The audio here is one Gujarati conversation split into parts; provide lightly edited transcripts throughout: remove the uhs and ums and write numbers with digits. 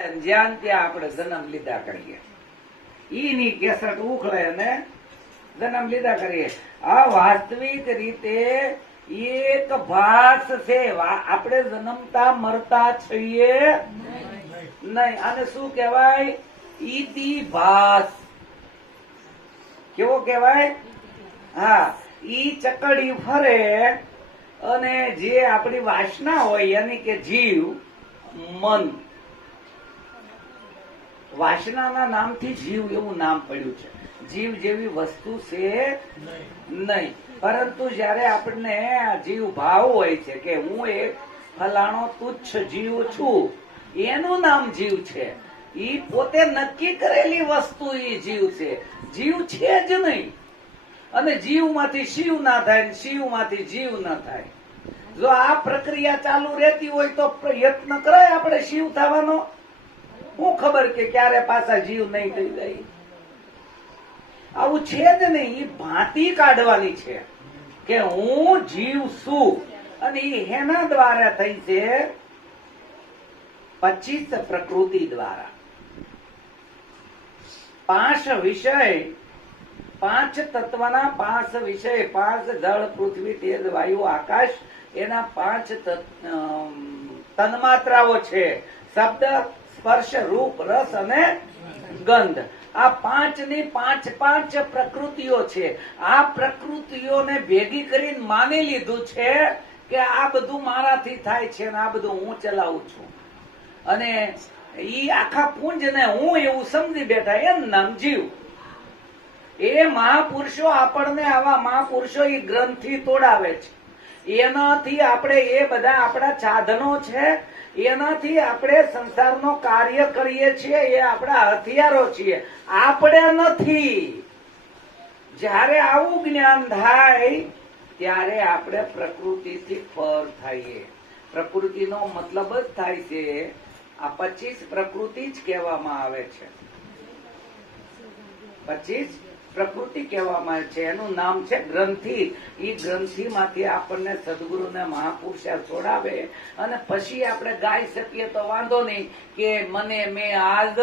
જ્યાં ત્યાં આપણે જન્મ લીધા કરીએ, ઈની કેસટ ઉખડે અને જન્મ લીધા કરીએ. આ વાસ્તવિક રીતે એક ભાસ છે. આપણે જન્મતા મરતા છીએ નહીં. આને શું કહેવાય? ઈતિભાસ. કેવો કહેવાય? હા, ઈ ચકડી ફરે અને જે આપણી વાસના હોય યાની કે જીવ, મન, વાસનાના નામથી જીવ એવું નામ પડ્યું છે. જીવ જેવી વસ્તુ છે નહીં, પરંતુ જયારે આપણને જીવ ભાવ હોય છે કે હું એક ફલાણો તુચ્છ જીવ છું, એનું નામ જીવ છે. ઈ પોતે નક્કી કરેલી વસ્તુ ઈ જીવ છે. જીવ છે જ નહીં. અને જીવમાંથી શિવ ના થાય, શિવમાંથી જીવ ના થાય. જો આ પ્રક્રિયા ચાલુ રહેતી હોય તો પ્રયત્ન કરાય આપણે શિવ થવાનો. હું ખબર કે ક્યારે પાછા જીવ નહીં થઈ જાય. આવું છે જ નહીં. એ ભાંતિ કાઢવાની છે કે હું જીવ છું. અને એ હેના દ્વારા થઈ છે? 25 પ્રકૃતિ દ્વારા. 5 વિષય, 5 તત્વના 5 વિષય, 5 જળ, પૃથ્વી, તેજ, વાયુ, આકાશ, એના 5 તન્માત્રાઓ છે. શબ્દ, સ્પર્શ, રૂપ, રસ અને ગંધ. આ 5 ની 5 પ્રકૃતિઓ છે. આ પ્રકૃતિઓને ભેગી કરીને માની લીધું છે કે આ બધું મારાથી થાય છે અને આ બધું હું ચલાવું છું. અને ઈ આખા પુંજને હું એવું સમજી બેઠા, એમ નામ જીવ. એ મહાપુરુષો આપણને, આવા મહાપુરુષો એ ગ્રંથિ તોડાવે છે. એનાથી આપણે, એ બધા આપણા સાધનો છે, એનાથી આપણે સંસારનો કાર્ય કરીએ છીએ. એ આપણા હથિયારો છીએ, આપણે નથી. જ્યારે આવું જ્ઞાન થાય ત્યારે આપણે પ્રકૃતિથી પર થઈએ. પ્રકૃતિનો મતલબ જ થાય છે, આ 25 પ્રકૃતિ જ કહેવામાં આવે છે. 25 પ્રકૃતિ કહેવામાં આવે છે. એનું નામ છે ગ્રંથિ. એ ગ્રંથિમાંથી આપણને સદગુરુને મહાપુરુષે છોડાવે અને પછી આપણે ગાઈ શકીએ તો વાંધો નહીં કે મને મેં આજ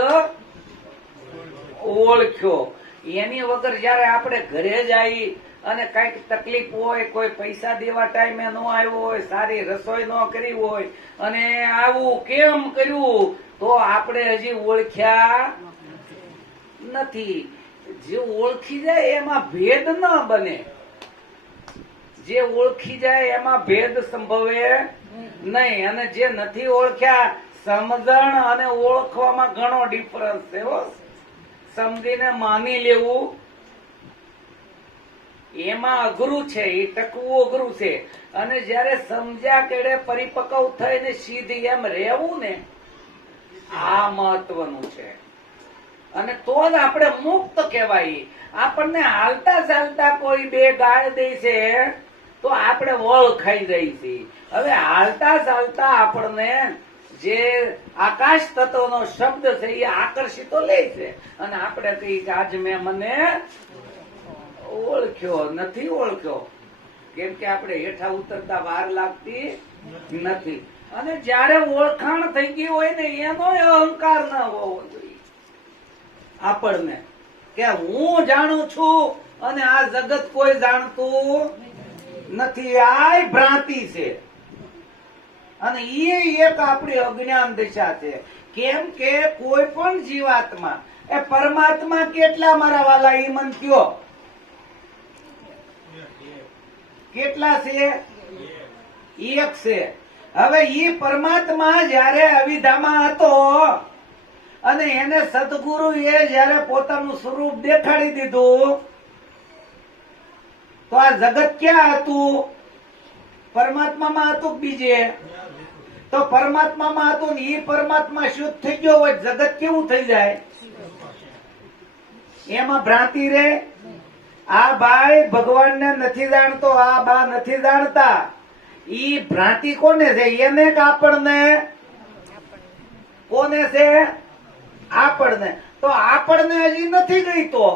ઓળખ્યો. એની વગર જયારે આપણે ઘરે જઈ અને કઈક તકલીફ હોય, કોઈ પૈસા દેવા ટાઈમે ન આવ્યો હોય, સારી રસોઈ ન કરી હોય અને આવું કેમ કર્યું, તો આપણે હજી ઓળખ્યા નથી. જે ઓળખી જાય એમાં ભેદ ન બને. જે ઓળખી જાય એમાં ભેદ સંભવે નહીં. અને જે નથી ઓળખ્યા, સમજણ અને ઓળખવામાં ઘણો ડિફરન્સ છે. સમજીને માની લેવું એમાં અઘરું છે, એ ટકવું અઘરું છે. અને જયારે સમજ્યા કેડે પરિપક્વ થઈને સીધી એમ રહેવું ને, આ મહત્વનું છે. અને તો જ આપણે મુક્ત કહેવાય. આપણને હાલતા ચાલતા કોઈ બે ગાળ દે છે તો આપણે વળ ખાઈ જાય છે. હવે હાલતા ચાલતા આપણને જે આકાશ તત્વનો શબ્દ છે એ આકર્ષિતો લે છે અને આપણે કહીએ કે આજ મેં મને ઓળખ્યો નથી. ઓળખ્યો કેમ કે આપણે હેઠા ઉતરતા વાર લાગતી નથી. અને જયારે ઓળખાણ થઈ ગઈ હોય ને, એનો અહંકાર ન હોવો જોઈએ આપણને કે હું જાણું છું અને આ જગત કોઈ જાણતું નથી. આ ભ્રાંતિ છે અને એ એક આપણી અજ્ઞાન દિશા છે. કેમ કે કોઈ પણ જીવાત્મા એ પરમાત્મા કેટલા મારા વાલા, ઈ મન કયો કેટલા છે? એક છે. હવે ઈ પરમાત્મા જયારે અવિદ્યામાં હતો અને એને સદગુરુ એ જયારે પોતાનું સ્વરૂપ દેખાડી દીધું તો આ જગત ક્યાં હતું? પરમાત્મામાં હતું. બીજે તો પરમાત્મામાં હતું ને, એ પરમાત્મા શુદ્ધ થઈ ગયો હોય, જગત કેવું થઈ જાય? એમાં ભ્રાંતિ રે. આ ભાઈ ભગવાનને નથી જાણતો, આ બા નથી જાણતા. ઈ ભ્રાંતિ કોને છે? એને કે આપણને? કોને છે? આપણને. તો આપણને હજી નથી ગઈ. તો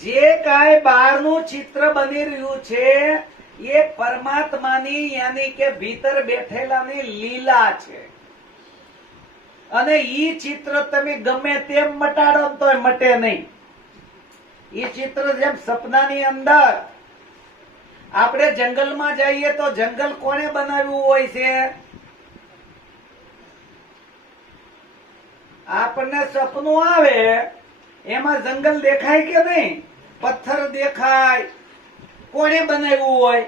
જે કાંઈ બહારનું ચિત્ર બની રહ્યું છે એ પરમાત્માની યાની કે ભીતર બેઠેલાની લીલા છે. અને ઈ ચિત્ર તમે ગમે તેમ મટાડો ને તોય મટે નહીં. ઈ ચિત્ર જેમ સપનાની અંદર આપણે જંગલમાં જઈએ તો જંગલ કોણે બનાવ્યું હોય છે? આપણને સપનું આવે એમાં જંગલ દેખાય કે નહીં? પથ્થર દેખાય. કોણે બનાવ્યું હોય?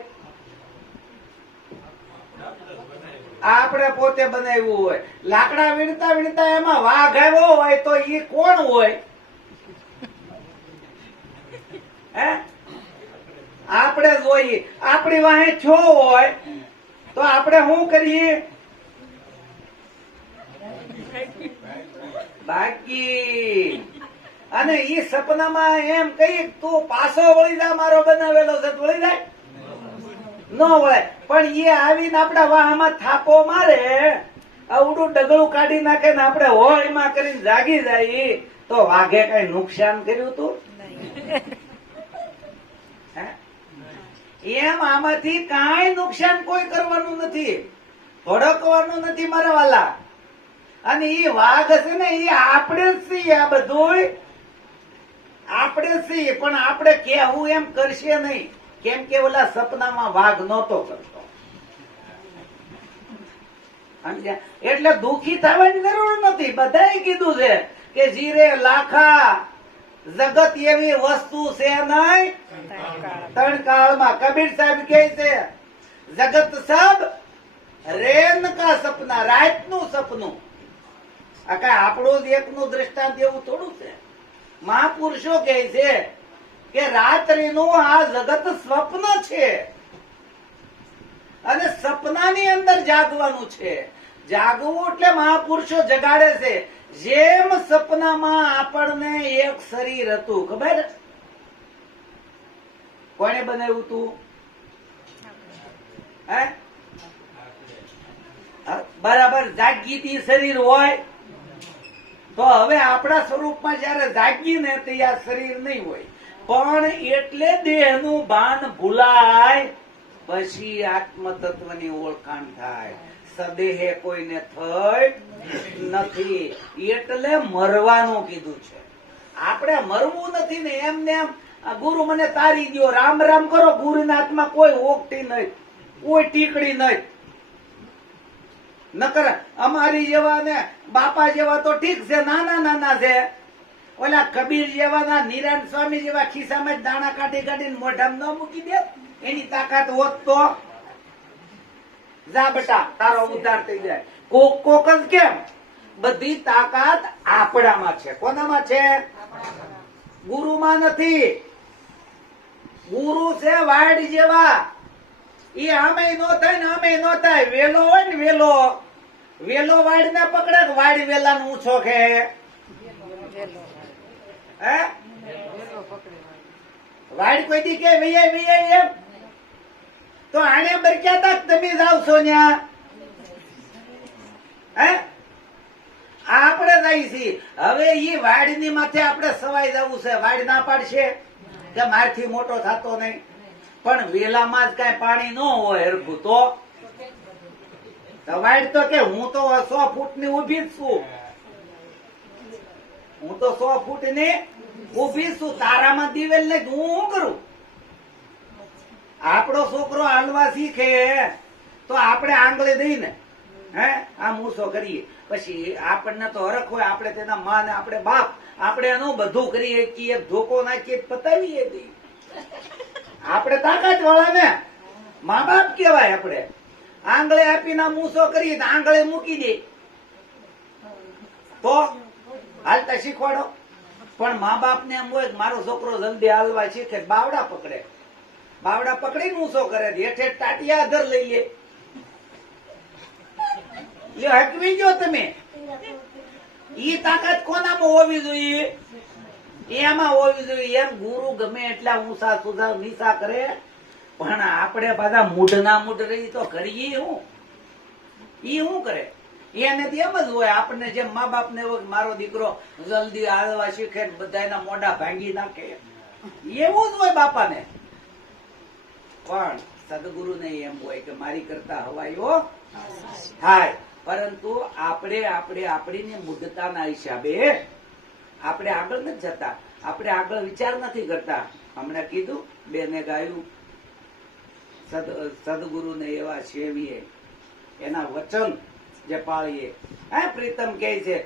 આપણે પોતે બનાવ્યું હોય. લાકડા વીણતા વીણતા એમાં વાઘ આવ્યો હોય તો એ કોણ હોય? હે? આપણે જોઈએ. આપણી વાહે છો હોય તો આપણે શું કરીએ? બાકી અને ઈ સપનામાં એમ કઈ તું પાછો વળી જા, મારો બનાવેલો છે, વળી જાય ન વળે. પણ એ આવીને આપડા વાહમાં થાપો મારે, આવડું ડગલું કાઢી નાખે ને આપણે હોળીમાં કરીને જાગી જાય તો વાઘે કઈ નુકસાન કર્યું તું? એમ આમાંથી કાંઈ નુકસાન કોઈ કરવાનું નથી, ભડકવાનું નથી મારા વાલા. અને ઈ વાઘ છે ને એ આપણે જ છીએ. આ બધું આપણે જ છીએ, પણ આપણે કેવું એમ કરશે નહીં. કેમ કે ઓલા સપનામાં વાઘ નહોતો કરતો. એટલે દુખી થવાની જરૂર નથી. બધાએ કીધું છે કે જીરે લાખા જગત એવી વસ્તુ છે નહીં ત્રણ કાળમાં. કબીર સાહેબ કહે છે જગત સબ રેન કા સપના, રાતનું સપનું. આ કઈ આપણું જ એકનું દ્રષ્ટાંત એવું થોડું છે. મહાપુરુષો કહે છે કે રાત્રિનું આ જગત સ્વપ્ન છે અને સપનાની અંદર જાગવાનું છે. જાગવું એટલે મહાપુરુષો જગાડે છે. જેમ સપનામાં આપણને એક શરીર હતું, ખબર કોને બનાવ્યું તું? હે? બરાબર. જાગીતી શરીર હોય તો હવે આપણા સ્વરૂપમાં જયારે જાગીએ ને તો આ શરીર નહીં હોય. પણ એટલે દેહનું ભાન ભૂલાય પછી આત્મ તત્વની ઓળખાણ થાય. સદેહે કોઈને થઈ નથી એટલે મરવાનું કીધું છે. આપણે મરવું નથી ને એમને એમ ગુરુ મને તારી દો, રામ રામ કરો. ગુરુના હાથમાં કોઈ ઓગટી નહીં, કોઈ ટીકડી નહીં. નકર અમારી જેવા ને બાપા જેવા તો ઠીક છે, નાના નાના છે. ઓલા કબીર જેવા, નિરાંત સ્વામી જેવા ખિસ્સામાં જ દાણા કાઢી કાઢીને મોઢામાં ન મૂકી દે, એની તાકાત હોત તો જા બેટા તારો ઉદ્ધાર થઈ જાય. કોક જ કેમ? બધી તાકાત આપણામાં છે. કોનામાં છે? ગુરુમાં નથી. ગુરુ છે વાડ જેવા. એ આમે નો થાય ને આમે નો થાય. વેલો હોય ને વેલો, વેલો વાડ ને પકડે, વાડ વેલા નું ઊંચો કે વાડ કોઈ દી કે વૈયા વૈયા એમ તો આને બરક્યા તક તમે જાવ છો ન્યા. હે? આપણે જઈ છીએ. હવે ઈ વાડની માથે આપણે સવાઈ જવું છે. વાડ ના પાડશે કે મારથી મોટો થતો નહીં. પણ વેલામાં જ કઈ પાણી ન હોય હરખું તો વાડ તો કે હું તો 100 ફૂટની ઊભી જ છું. હું તો 100 ફૂટની ઊભી છું. તારામાં દિવેલ નહીં, હું શું કરું? આપણો છોકરો હાલવા શીખે તો આપણે આંગળી દઈને આમ ઊંચો કરીએ. પછી આપણને તો હરખ હોય, આપણે તેના માં ને આપણે બાપ, આપણે એનું બધું કરીએ, એક ધોકો નાખીએ પતાવીએ દઈએ. આપણે તાકાત વાળા ને મા બાપ કેવાય. આપણે આંગળે આપીને ઊંચો કરીએ તો આંગળે મૂકી દે તો હાલતા શીખવાડો. પણ મા બાપ ને એમ હોય મારો છોકરો જલ્દી હાલવા શીખે, બાવડા પકડે, બાવડા પકડીને ઊંચો કરે, હેઠે ટાટિયા અધર લઈ લે. હકવી ગયો તમે. ઈ તાકાત કોનામાં હોવી જોઈએ? એમાં હોવી જોઈએ. એમ ગુરુ ગમે એટલા ઊંચા સુધા નીચા કરે, પણ આપણે બધા મૂઢના મૂઢ રહી તો કરીએ હું? ઈ શું કરે? એને એમ જ હોય આપણને જેમ મા બાપ ને મારો દીકરો જલ્દી હાલવા શીખે ને બધા એના મોઢા ભાંગી નાખે, એવું જ હોય બાપાને. પણ સદગુરુ ને એમ હોય કે મારી કરતા હવાયો થાય. પરંતુ આપણીની મુગ્ધતાના હિસાબે આપણે આગળ નથી જતા, આપણે આગળ વિચાર નથી કરતા. હમણાં કીધું બેને ગાયું, સદગુરુને એવા સેવીએ, એના વચન જે પાળીએ. પ્રીતમ કહે છે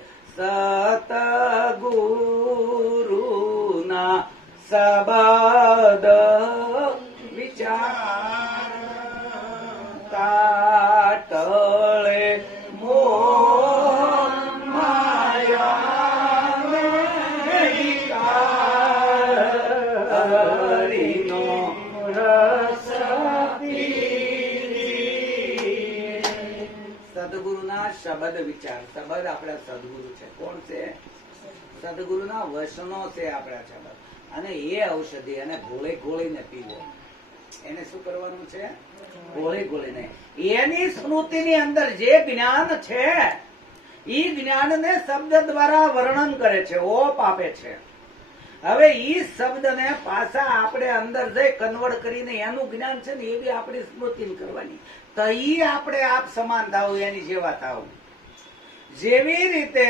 સતગુરુના શબ્દ વિચાર કાટળે મોહ માયાનો રસ પીએ. સદગુરુના શબ્દ વિચાર. શબ્દ આપણા સદગુરુ છે. કોણ છે? સદગુરુના વચનો છે આપણા શબ્દ. અને એ ઔષધિ અને ઘોળી ઘોળીને પીવો. એને શું કરવાનું છે? ઘોળી ઘોળીને. એની સ્મૃતિની અંદર જે જ્ઞાન છે એ જ્ઞાનને શબ્દ દ્વારા વર્ણન કરે છે, ઓપ આપે છે. હવે ઈ શબ્દને પાછા આપણે અંદર જઈ કન્વર્ટ કરીને એનું જ્ઞાન છે ને એવી આપણી સ્મૃતિ કરવાની. તો ઈ આપણે આપ સમાન થાવ, એની જેવા થાવ. જેવી રીતે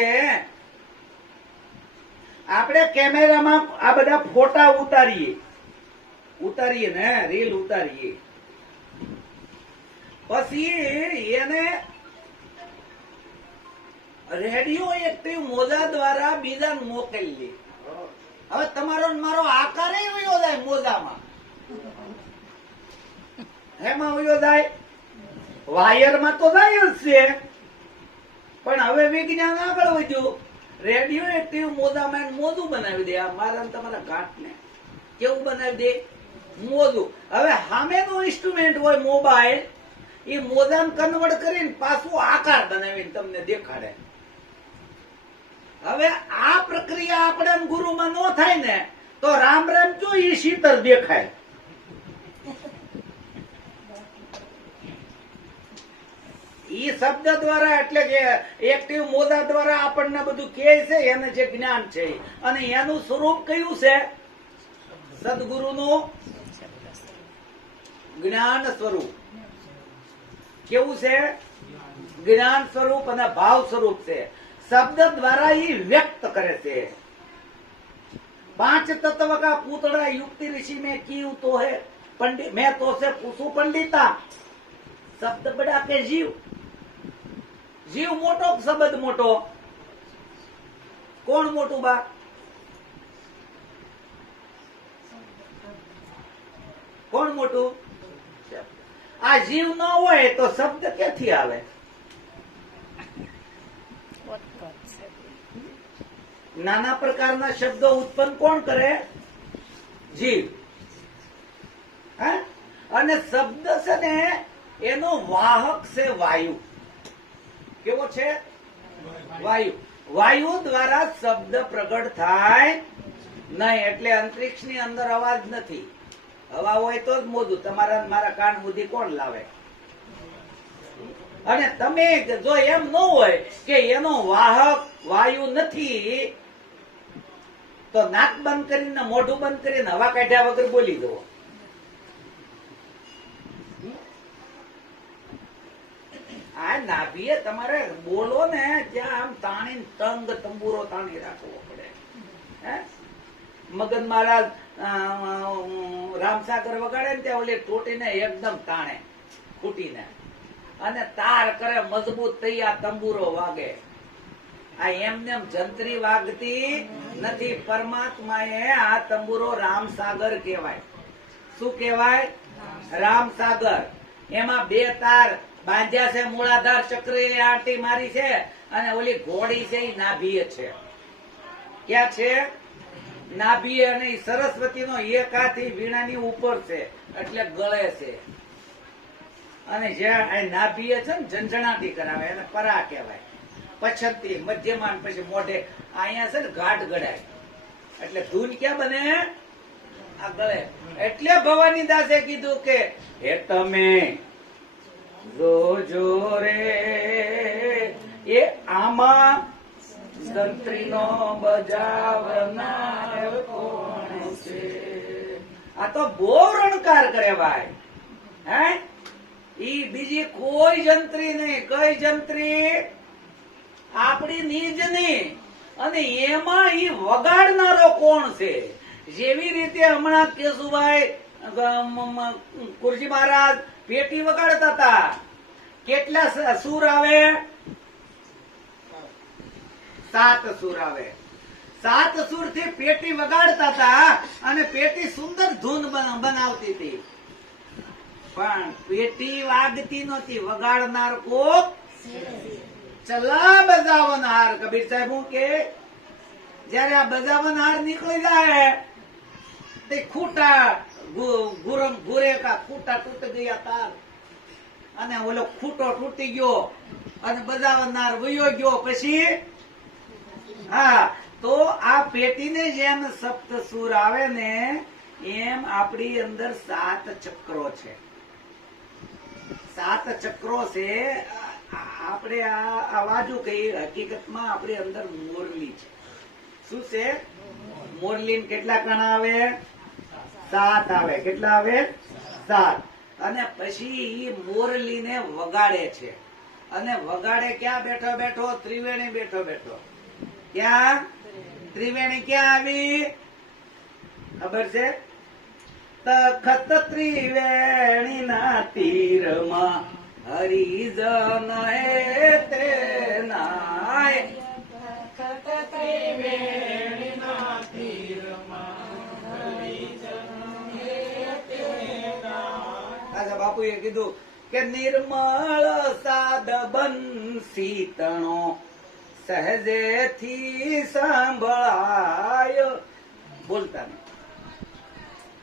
આપણે કેમેરામાં આ બધા ફોટા ઉતારીએ ને, રીલ ઉતારીએ, પછી એને રેડિયો એક્ટિવ મોજા દ્વારા બીજાને મોકલીએ. હવે તમારો મારો આકાર વયો જાય મોજામાં. એમાં વયો જાય, વાયરમાં તો જાય જ છે. પણ હવે વિજ્ઞાન આગળ વધ્યું, રેડિયો એક્ટિવ મોજામાં મોજું બનાવી દે. આ મારા તમારા ઘાટને કેવું બનાવી દે? મોજું. હવે સામેનું ઇન્સ્ટ્રુમેન્ટ હોય મોબાઈલ, એ મોજાને કન્વર્ટ કરીને પાછું આકાર બનાવીને તમને દેખાડે. હવે આ પ્રક્રિયા આપણે ગુરુમાં ન થાય ને તો રામ રામ જો એ શીતળ દેખાય. ઈ શબ્દ દ્વારા, એટલે કે એક્ટિવ મોજા દ્વારા આપણને બધું કહે છે, એને જે જ્ઞાન છે. અને એનું સ્વરૂપ કયું છે? સદગુરુનું જ્ઞાન સ્વરૂપ. કેવું છે? જ્ઞાન સ્વરૂપ અને ભાવ સ્વરૂપ છે. શબ્દ દ્વારા એ વ્યક્ત કરે છે. 5 तत्व का पूतड़ा युक्ति ऋषि में की तो है पंडित, मैं तो से पूछू पंडिता, शब्द बड़ा के जीव. जीव मोटो, शब्द मोटो. કોણ મોટું બા? કોણ મોટું? આ જીવ ન હોય તો શબ્દ ક્યાંથી આવે? નાના પ્રકારના શબ્દો ઉત્પન્ન કોણ કરે? જીવ. અને શબ્દ છે ને એનો વાહક છે વાયુ. કેવો છે? વાયુ. વાયુ દ્વારા શબ્દ પ્રગટ થાય નહીં. એટલે અંતરિક્ષની અંદર અવાજ નથી. હવા હોય તો જ મોજું. તમારા મારા કાન સુધી કોણ લાવે? અને તમે જો એમ ન હોય કે એનો વાહક વાયુ નથી તો નાક બંધ કરીને, મોઢું બંધ કરીને, હવા કાઢ્યા વગર બોલી દો. આ નાભીએ તમારે બોલો ને ત્યાં આમ તાણી તંગ તંબુરો તાણી રાખવો પડે. મગન મહારાજ રામસાગર વગાડે ને ત્યાં ઓલી તોટીને એકદમ તાણે ફૂટીને અને તાર કરે મજબૂત થઈ આ તંબુરો વાગે. આ એમને જંત્રી વાગતી નથી. પરમાત્માએ આ તંબુરો રામસાગર કહેવાય. શું કહેવાય? રામસાગર. એમાં 2 તાર બાંધ્યા છે, મૂળાધાર ચક્રી આંટી મારી છે, અને ઓલી ઘોડી છે એ નાભીએ છે. ક્યાં છે? નાભીએ. અને સરસ્વતી નો એક હાથ વીણાની ઉપર છે એટલે ગળે છે. અને જ્યાં નાભીએ છે ને ઝંઝણાટી કરાવે એને પરા કહેવાય. પછતી મધ્યમાન, પછી મોઢે અહીંયા છે ને ઘાટ ગળાય. એટલે ધૂન ક્યાં બને? આ ગળે. એટલે ભવાની દાસે કીધું કે હે તમે જોજો રે એ આમાં તંત્રીનો બજાવનાર કોણ છે? આ તો બહુ રણકાર કરે ભાઈ. હે ઈ બીજી કોઈ જંત્રી નહીં. કઈ જંત્રી? આપણી નીજની. અને એમાં ઈ વગાડનારો કોણ છે? જેવી રીતે હમણાં કેશુભાઈ કુરજી મહારાજ પેટી વગાડતા હતા. કેટલા સૂર આવે? 7 સૂર આવે. 7 સૂર થી પેટી વગાડતા હતા અને પેટી સુંદર ધૂન બનાવતી હતી. પણ પેટી વાગતી નહોતી. વગાડનાર કોક ચલા બજાવનહાર. કબીર સાહેબ હું કે જયારે આ બજાવનહાર નીકળી જાય તે ખૂટા ગુરે કા ખૂટા તૂટી ગયા તાર અને ઓલો ખૂટો તૂટી ગયો અને બજાવનહાર વયો ગયો. પછી હા, તો આ પેટીને જેમ સપ્ત સૂર આવે ને એમ આપણી અંદર 7 ચક્રો છે. 7 ચક્રો છે. આપણે આ વાજુ કઈ હકીકતમાં આપણી અંદર મોરલી છે. શું છે? મોરલી. કેટલા કણા આવે? 7 આવે. કેટલા આવે? 7. અને પછી મોરલીને વગાડે છે. અને વગાડે ક્યાં બેઠો બેઠો? ત્રિવેણી બેઠો બેઠો. ક્યાં? ત્રિવેણી ક્યાં આવી? ખબર છે? તખત ત્રિવેણી ના તીરમાં હરિજન હે તે નાય. તખત ત્રિવેણી ના તીરમાં હરિજન હે તે નાય. આજા બાપુએ કીધું કે નિર્મળ સાદ બંસી તણો સહેજેથી સાંભળાય. બોલતા નહીં.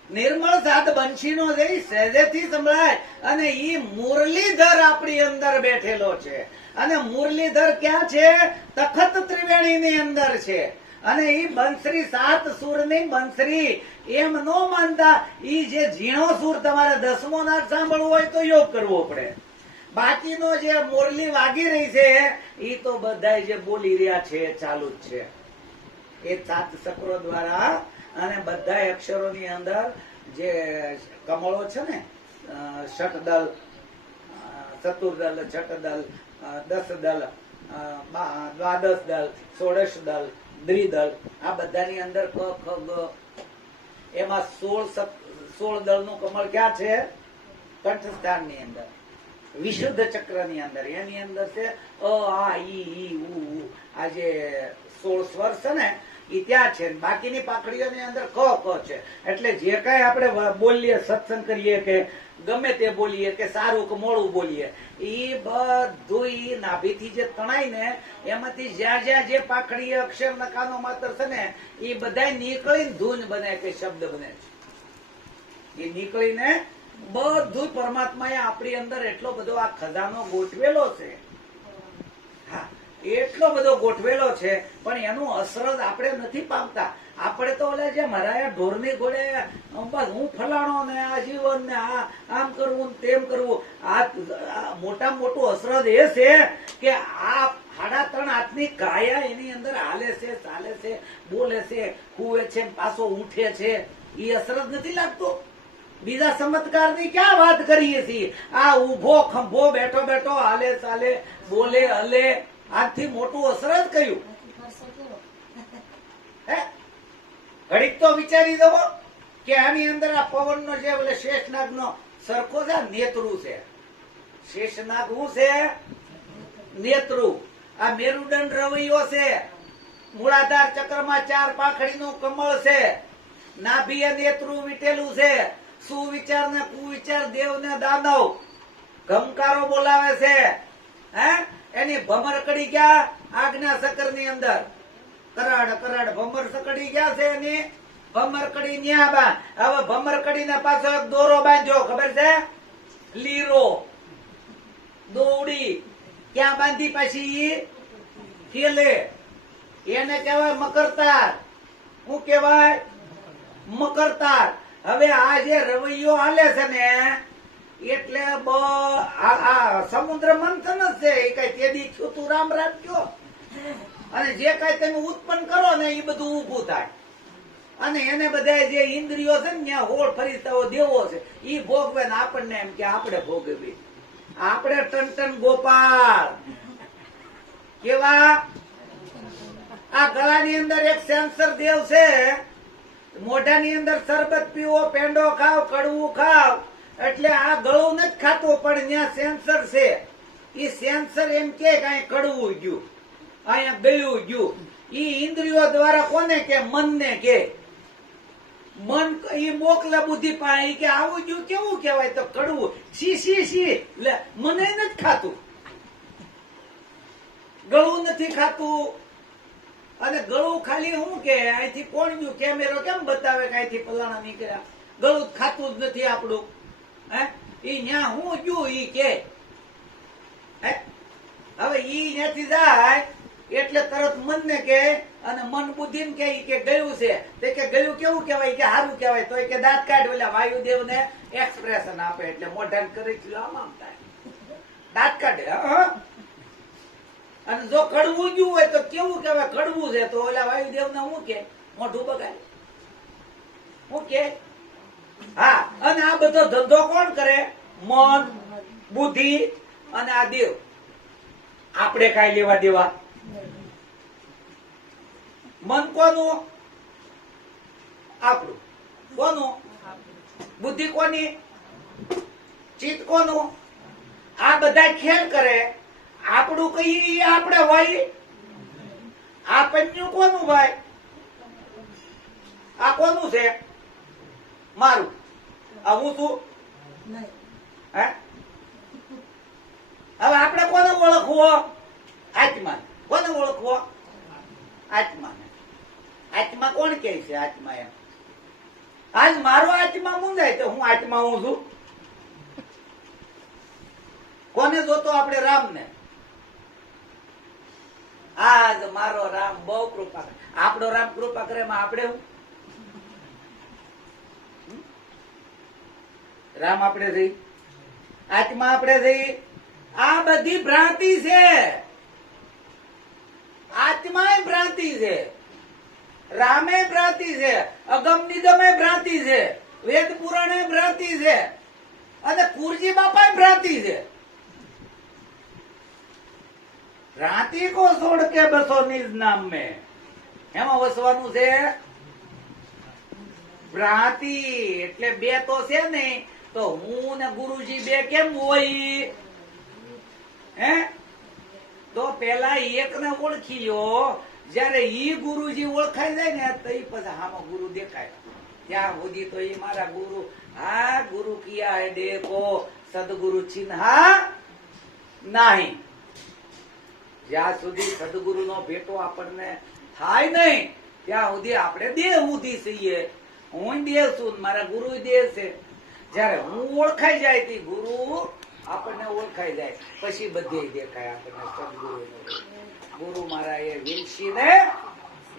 નિર્મળ સાદ બંશી નો જઈ સહેજેથી સંભળાય. અને ઈ મુરલીધર આપણી અંદર બેઠેલો છે. અને મુરલીધર ક્યાં છે? તખત ત્રિવેણી ની અંદર છે. અને ઈ બંસરી 7 સૂર ની બંસરી એમ નો માનતા. ઈ જે ઝીણો સૂર તમારે 10મો નાદ સાંભળવો હોય તો યોગ કરવો પડે. બાકીનો જે મોરલી વાગી રહી છે ઈ તો બધા જે બોલી રહ્યા છે ચાલુ જ છે. એ 7 ચક્રો દ્વારા અને બધા અક્ષરોની અંદર જે કમળો છે ને, ષટદલ, ચતુર્દલ, છઠદલ, 10 દલ, દ્વાદશ દલ, ષોડશ દલ, દ્વિદલ, આ બધાની અંદર ક ખ ગ. એમાં 16 દળ નું કમળ ક્યાં છે? કંઠસ્થાન ની અંદર, વિશુદ્ધ ચક્ર ની અંદર. એની અંદર છે અ આ ઈ ઉ. આ જે 16 સ્વર છે ને ઈ ત્યાં છે. બાકીની પાખડીઓની અંદર ક ક છે. એટલે જે કઈ આપણે બોલીએ, સત્સંગ કરીએ કે ગમે તે બોલીએ કે સારું કે મોડું બોલીએ, ઈ બધું ઈ નાભીથી જે તણાય ને એમાંથી જ્યાં જ્યાં જે પાખડીય અક્ષર નકાનો માત્ર છે ને ઈ બધા નીકળીને ધૂન બને કે શબ્દ બને છે. એ નીકળીને બધું પરમાત્માએ આપણી અંદર એટલો બધો આ ખજાનો ગોઠવેલો છે. હા, એટલો બધો ગોઠવેલો છે. પણ એનું અસર જ આપણે નથી પામતા. આપણે તો ઓલા જે મારા ઢોરની ઘોડે બસ હું ફલાણો ને આ જીવન ને આમ કરવું તેમ કરવું. આ મોટામાં મોટું અસરત એ છે કે આ 3.5 હાથની કાયા એની અંદર હાલે છે, ચાલે છે, બોલે છે, કુવે છે, પાછો ઉઠે છે. એ અસરત નથી લાગતો. બીજા ચમત્કાર ની ક્યાં વાત કરીએ છીએ? આ ઉભો ખંભો બેઠો બેઠો હાલે ચાલે બોલે હલે. આજથી મોટું અસર જ કયું? ઘડીક તો વિચારી દો કે આની અંદર આ પવન નો જે શેષનાગ નો સરખો છે નેત્રુ છે. શેષનાગ શું છે? નેત્રુ. આ મેરુદંડ રવૈયો છે. મૂળાધાર ચક્રમાં 4 પાખડી નું કમળ છે. નાભીએ નેત્રુ વીટેલું છે. સુવિચાર ને કુવિચાર, દેવ ને દાનવ ગમકારો બોલાવે છે. હે, એની ભમર કડી ક્યાં? આજ્ઞા સકર ની અંદર. કરાડ કરાડ ભમર સકડી ક્યાં છે? એની ભમર કડી ન્યા બાંધ. હવે ભમર કડી ને પાછો એક દોરો બાંધ્યો. ખબર છે? લીરો દોડી ક્યાં બાંધી? પછી ખેલે. એને કહેવાય મકરતાર. શું કહેવાય? મકરતાર. હવે આ જે રવૈયો હાલે છે ને એટલે સમુદ્ર મંથન જ છે. એ કઈ તેદી થયું તું રામ રાખ્યો. અને જે કઈ તમે ઉત્પન્ન કરો ને એ બધું ઉભું થાય. અને એને બધા જે ઇન્દ્રિયો છે ને ત્યાં હોળ ફરીસ્તાઓ દેવો છે એ ભોગવે ને આપણને એમ કે આપણે ભોગવી. આપણે ટન ગોપાલ કેવા? આ ગળાની અંદર એક સેન્સર દેવ છે, મોઢાની અંદર શરબત પીવો, પેંડો ખાવ, કડવું ખાવ, એટલે આ ગળું નથી ખાતું, પણ ત્યાં સેન્સર છે. ઈ સેન્સર એમ કે અહીં કડવું ગયું, અહીંયા ગળ્યું ગયું. ઈ ઇન્દ્રિયો દ્વારા કોને કે? મનને કે. મન ઈ મોકલે બુદ્ધિ પાસે કે આવું ગયું કેવું કહેવાય? તો કડવું. સી સી સી લે, મને નથી ખાતું, ગળું નથી ખાતું. અને ગળું ખાલી શું કે અહીંથી કોણ ગયું? કેમેરો કેમ બતાવે કે અહીંથી પલાણા નીકળ્યા? ગળું ખાતું જ નથી આપણું. હે ઈ ન્યા હું ગયું ઈ કે. હવે ઈ ત્યાંથી જાય એટલે તરત મનને કે, અને મન બુદ્ધિ ને કે ગયું છે. તે કે ગયું કેવું કહેવાય? કે સારું કહેવાય. તો કે દાંત કાઢ, ઓલા વાયુદેવ ને એક્સપ્રેશન આપે, એટલે મોઢાને કરી આમ આમ થાય, દાંત કાઢે. અને જો કડવું ગયું હોય તો કેવું કહેવાય? કડવું છે. તો ઓલા વાયુદેવ ને શું કે? મોઢું બગાડે. શું કે? હા. અને આ બધો ધંધો કોણ કરે? મન, બુદ્ધિ અને આ દેવ. આપણે કાંઈ લેવા દેવા? મન કોનું? આપણું. કોનું? બુદ્ધિ કોની? ચિત્ત કોનું? આ બધા ખેલ કરે. આપણું કઈ આપણે ભાઈ? આ પન્યું કોનું ભાઈ? આ કોનું છે? મારું. આ હું છું? હે? હવે આપણે કોને ઓળખવો? આત્મા. કોને ઓળખવો? આત્મા. આત્મા કોણ કે છે? આત્મા એમ. આજ મારો આત્મા મુંજાય તો હું આત્મા હું છું. કોને જોતો? આપણે રામને. આજ મારો રામ બહુ કૃપા કરે. આપણો રામ કૃપા કરે એમાં આપણે હું? રામ આપણે જઈ, આત્મા આપણે જઈ. આ બધી ભ્રાંતિ છે. આત્મા ભ્રાંતિ છે, રામે ભ્રાંતિ છે, અગમ નિગમે ભ્રાંતિ છે, વેદ પુરાણે ભ્રાંતિ છે, અને કુરજી બાપા ભ્રાંતિ છે. ભ્રાંતિ કો છોડ કે બસો નિજ નામ મેં. એમાં વસવાનું છે ભ્રાંતિ. એટલે બે તો છે ને, તો હું ને ગુરુજી બે કેમ હોય? હે? તો પેલા એક ને ઓળખી લ્યો. જયારે ઈ ગુરુજી ઓળખાઈ જાય ને તો ઈ પછી હામાં ગુરુ દેખાય. ત્યાં સુધી તો ઈ મારા ગુરુ. હા, ગુરુ કિયા હે દેખો, સદગુરુ ચિન્હા નહીં. જ્યાં સુધી સદગુરુ નો ભેટો આપણને થાય નહીં ત્યાં સુધી આપણે દેહુદી છીએ. હું દેહ છું, મારા ગુરુ દેહ છે. જયારે હું ઓળખાઈ જાય તે ગુરુ આપણને ઓળખાઈ જાય પછી બધે દેખાય આપણને સદગુરુ. ગુરુ મારા એ વિલસીને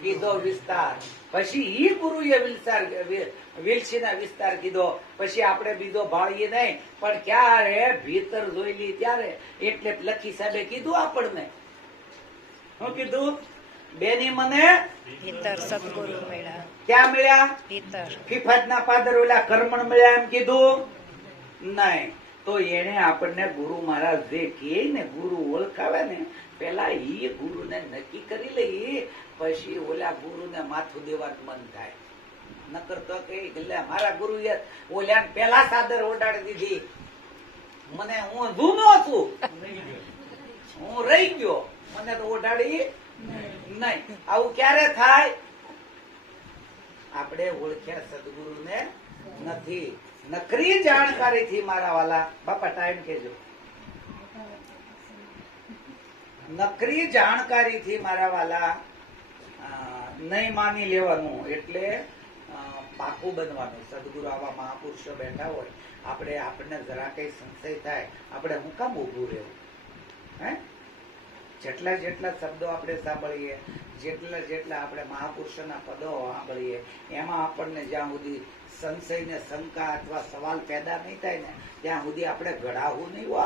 કીધો વિસ્તાર. પછી ઈ ગુરુએ વિલસીને વિસ્તાર કીધો. પછી આપણે બીજો ભાળીએ નહીં, પણ ક્યારે ભીતર જોઈ ત્યારે. એટલે લખી સાહેબે કીધું આપણને. શું કીધું? બેની મને ભીતર સદગુરુ મળ્યા. ક્યાં મળ્યા? ભીતર. ફિફાતના પાદર ઓલા કર્મણ મળ્યા એમ કીધું નહીં. તો એને આપણને ગુરુ મહારાજ જે કહે ને, ગુરુ ઓળખાવે ને, પેલા ઈ ગુરુને નક્કી કરી લઈ, પછી ઓલા ગુરુને માથું દેવાનું મન થાય. નકર તો કઈ મારા ગુરુ ઓલા પેલા સાદર ઓડાડી દીધી, મને હું જૂનો છું, હું રહી ગયો, મને તો ઓઢાડી નહીં. આવું ક્યારે થાય? આપણે ઓળખ્યા સદગુરુને નથી. નકરી જાણકારી થી મારા વાલા બાપા ટાઈમ કેજો. નકરી જાણકારી થી મારા વાલા નહીં માની લેવાનું. એટલે પાકું બનવાનું. સદગુરુ આવા મહાપુરુષો બેઠા હોય, આપણને જરા કઈ સંશય થાય, આપણે હું કામ ઉભું રહેવું? હે? જેટલા શબ્દો આપણે સાંભળીએ, જેટલા આપણે મહાપુરુષોના પદો સાંભળીએ, એમાં આપણને જ્યાં સુધી સંશય ને શંકા અથવા સવાલ પેદા નહીં થાય ને ત્યાં સુધી આપણે ઘડાવું નહીં હો.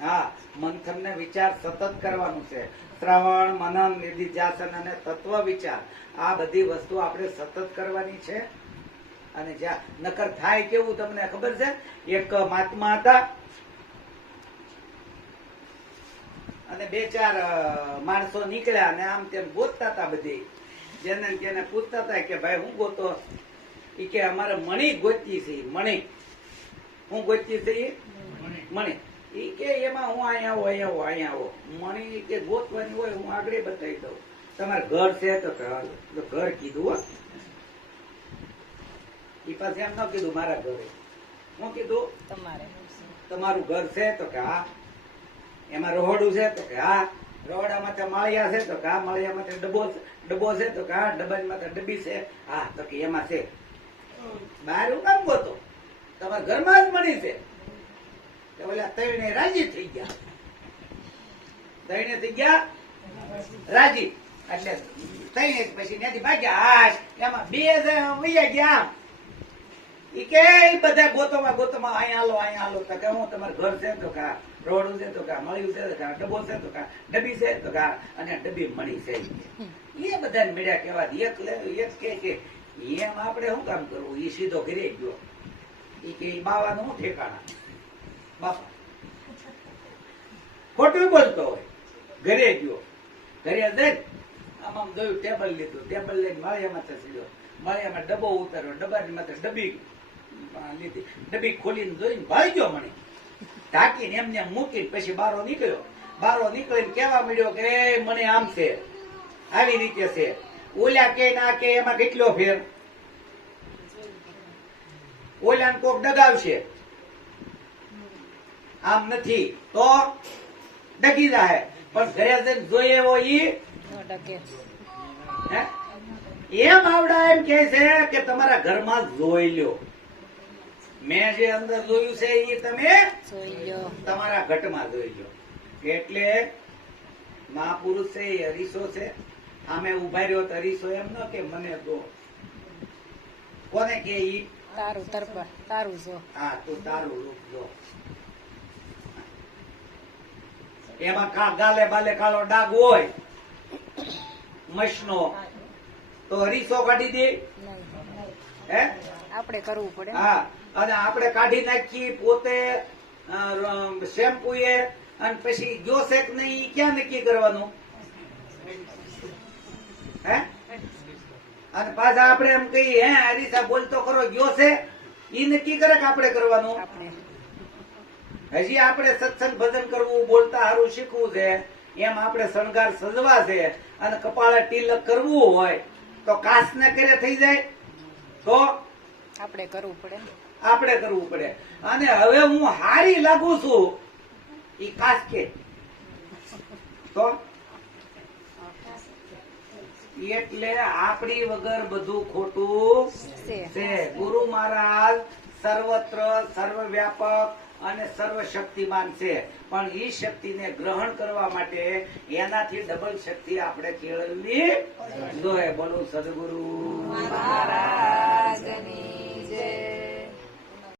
હા, મંથન ને વિચાર સતત કરવાનું છે. શ્રવણ, મનન, નિધિધ્યાસન અને તત્વ વિચાર, આ બધી વસ્તુ આપણે સતત કરવાની છે. અને જ્યાં નકર થાય કેવું તમને ખબર છે? એક મહાત્મા હતા, અને બે ચાર માણસો નીકળ્યા અને આમ તેમ ગોતતા હતા બધી. જેને ને તેને પૂછતા હતા કે ભાઈ હું ગોતો? ઈ કે અમારે મણી ગોતી છે. મણી હું ગોતી છે? મણી. ઈ કે એમાં હું અહીંયા આવો. મણી કે ગોતવાની હોય હું આગળ બતાવી દઉં. તમારે ઘર છે તો ઘર કીધું હો. ઈ પાસે એમ ન કીધું મારા ઘરે. હું કીધું તમારે તમારું ઘર છે તો કે હા. એમાં રહોડું છે તો કે હા. રહોડા માથે માળિયા છે તો કે હા. માળિયા માથે ડબ્બો છે તો કે હા. ડબ્બાની માથે ડબ્બી છે હા. તો કે એમાં છે. બહાર હું કામ ગોતો? તમારા ઘરમાં જ મળી છે. ઓલા તઈને રાજી થઈ ગયા. તઈને થઈ ગયા રાજી. એટલે તઈને પછી ત્યાંથી ભાગ્યા. હા એમાં બે વૈયા ગયા. ઈ કે બધા ગોતોમાં અહીંયા હાલો તો કે હું તમારું ઘર છે તો કા, રોડું છે તો કા, મળ્યું છે તો કા, ડબ્બો છે તો કા, ડબ્બી છે તો કા, અને ડબ્બી મળી છે. એ બધાને મળ્યા કેવા. એક કે એમ આપણે શું કામ કરવું? એ સીધો ઘરે ગયો. ઈ કે બાવાનું શું ઠેકાણા? બાપા ખોટું બોલતો હોય. ઘરે ગયો. ઘરે જઈ આમ જોયું, ટેબલ લીધું. ટેબલ લઈને માળિયામાં સીધો. માળિયામાં ડબ્બો ઉતાર્યો. ડબ્બાની માથે ડબ્બી લીધી. ડબ્બી ખોલીને જોઈને ભાઈ ગયો. મને ઢાંકીને એમને મૂકીને પછી બારો નીકળ્યો. બારો નીકળીને કેવા મળ્યો કે મને આમ છે, આવી રીતે છે. ઓલા કે ના કે એમાં કેટલો ફેર? ઓલા ને કોક ડગાવશે. આમ નથી તો ડગી જાય. પણ ઘરે જઈને જોઈએ એવો ઈ નો ડકે. હે? એમ આવડા એમ કે છે કે તમારા ઘરમાં જોઈ લ્યો. મેં જે અંદર જોયું છે એ તમે જોઈ લ્યો. તમારા ઘટમાં જોઈ લો. એટલે મહાપુરુષ છે એ અરીસો છે. આમે ઉભા રહ્યો તો અરીસો એમ ન કે મને તો કોને કે ઈ તારું જો. હા તું તારું રૂપ જો. એમાં ગાલે બાલે કાળો ડાઘ હોય મશનો તો અરીસો કાઢી દે. હે? આપણે કરવું પડે. હા. અને આપણે કાઢી નાખીએ પોતે શેમ્પુ એ, અને પછી ગયો છે કે નહીં ઈ ક્યાં નક્કી કરવાનું? હે? અને પાછા આપણે એમ કહીએ હે હરીસા બોલતો ખરો, ગયો છે? ઈ નક્કી કરે કે આપણે કરવાનું? હજી આપણે સત્સંગ ભજન કરવું, બોલતા સારું શીખવું છે. એમ આપણે શણગાર સજવા છે અને કપાળે તિલક કરવું હોય તો કાસ ને કરે થઈ જાય તો આપણે કરવું પડે. આપણે કરવું પડે. અને હવે હું હારી લાગુ છું ઈ કાસ કે તો એટલે આપણી વગર બધું ખોટું છે. ગુરુ મહારાજ સર્વત્ર સર્વવ્યાપક અને સર્વશક્તિમાન છે. પણ ઈ શક્તિને ગ્રહણ કરવા માટે એનાથી ડબલ શક્તિ આપણે કેળવવી જોઈએ. બોલો સદગુરુ મહારાજની જય.